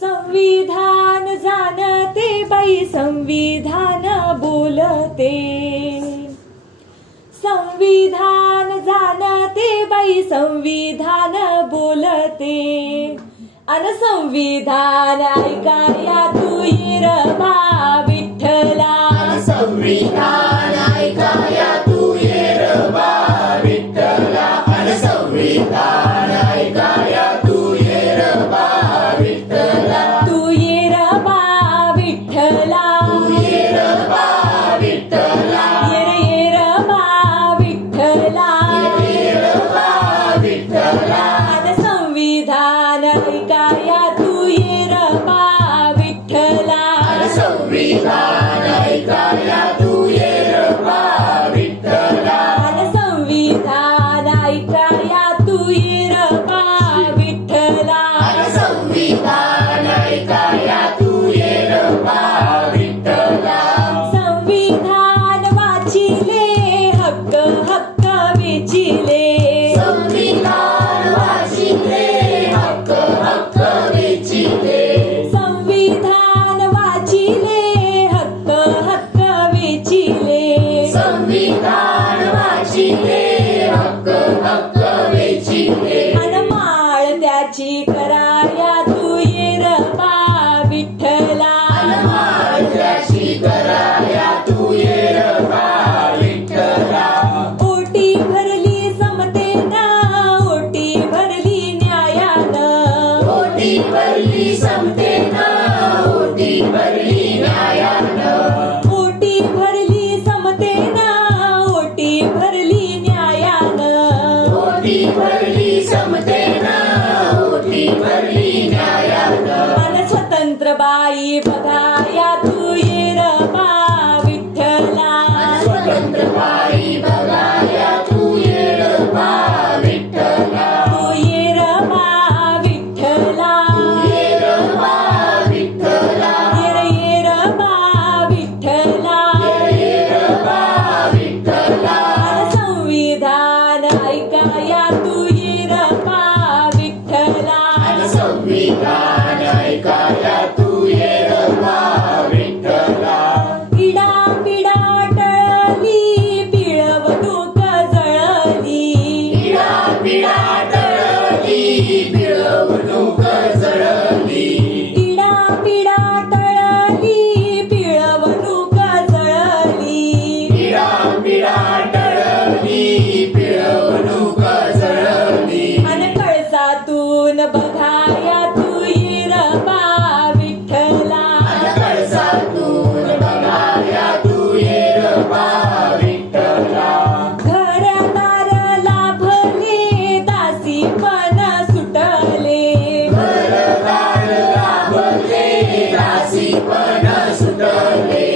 संविधान जाणते बाई संविधान बोलते, संविधान जाणते बाई संविधान बोलते, अन संविधान ऐकाया तू ये रे बा विठ्ठला, संविधान ऐकाया तू ये रे बा विठ्ठला, अन संविधान ऐकाया तू ये रे बा विठ्ठला, तू ये रे बा विठ्ठला, तू ये रे बा विठ्ठला, ये रे बा विठ्ठला, ये रे बा विठ्ठला, अन संविधान ऐकाया तू ये रे बा विठ्ठला, अन संविधान ऐकाया तू ये रे बा विठ्ठला, अन संविधान ऐकाया तू ये रे बा विठ्ठला, अन संविधान ऐकाया तू ये रे बा विठ्ठला, संविधान वाचिले हक्क हक्क वेचिले, संविधान वाचिले हक्क हक्क वेचिले, संविधान वाचिले हक्क हक्क वेचिले, संविधान वाचिले हक्क हक्क वेचिले, मनमाळ त्याची कराया तू ये रे बा विठ्ठला, अनमाळ त्याची कराया तू ये रे बा विठ्ठला, ओटी भरली समतेनं, ओटी भरली न्यायानं, ओटी भरली समतेनं, ओटी भरली न्यायानं, ओटी भरली समतेनं, ओटी भरली न्यायानं, ओटी भरली समतेनं, ओटी भरली न्यायानं, मन स्वतंत्र बाई बघाया तू ये रे बा विठ्ठला, स्वतंत्र बाई बघाया तू ये रे बा विठ्ठला, तू ये रे बा विठ्ठला, ये रे बा विठ्ठला, ये रे बा विठ्ठला, ये रे बा विठ्ठला, अन संविधान ऐकाया तू ये रे बा विठ्ठला, अन संविधान ऐकाया तू ये रे बा विठ्ठला, पिडा पिडा टळली पिळवणूक जळली, पिढा पिढा टळली पिळवणूक जळली, पिडा पिडा टळली पिळवणूक जळली, पिढा पिढा टळली पिळवणूक जळली, अन कळसातून बघाया तू ये रे बा विठ्ठला, अन कळसातून बघाया तू ये रे बा विठ्ठला, घरदार लाभले दासी पण सुटले, घरदार लाभले दासी पण सुटले,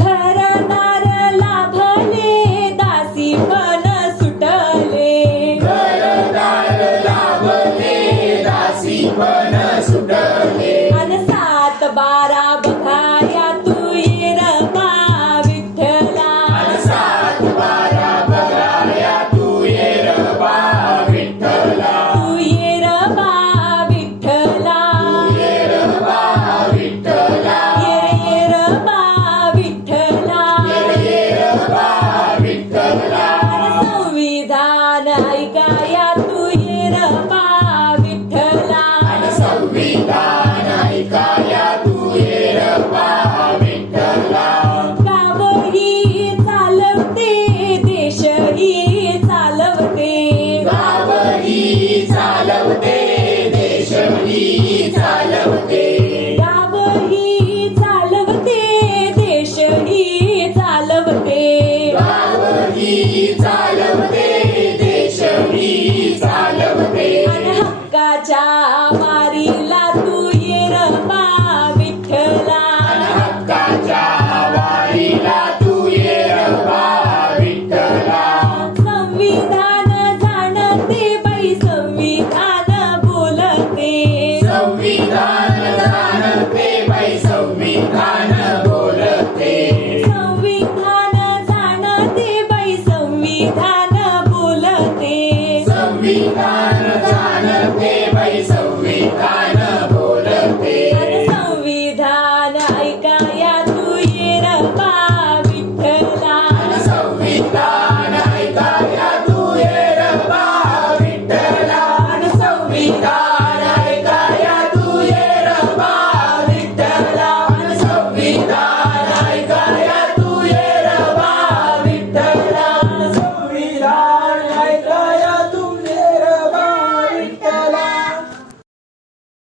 घरदार लाभले दासी पण सुटले, घरदार लाभले दासी पण सुटले, अन 7-12 बघाया तू ये रे बा विठ्ठला, अन 7-12 बघाया तू ये रे बा विठ्ठला, तू ये रे बा विठ्ठला, ये रे बा विठ्ठला, ये रे बा विठ्ठला, ये रे बा विठ्ठला, अन संविधान ऐकाया तू ये रे बा विठ्ठला, अन संविधान ऐकाया तू ये रे बा विठ्ठला, गावही चालवते देशही चालवते, गावही चालवते देशही चालवते, गावही चालवते देशही चालवते, गावही चालवते देशही चालवते, अन हक्काच्या वारीला तू ये रे बा विठ्ठला, अन हक्काच्या वारीला तू ये रे बा विठ्ठला, संविधान जाणते बाई संविधान बोलते, संविधान जाणते बाई संविधान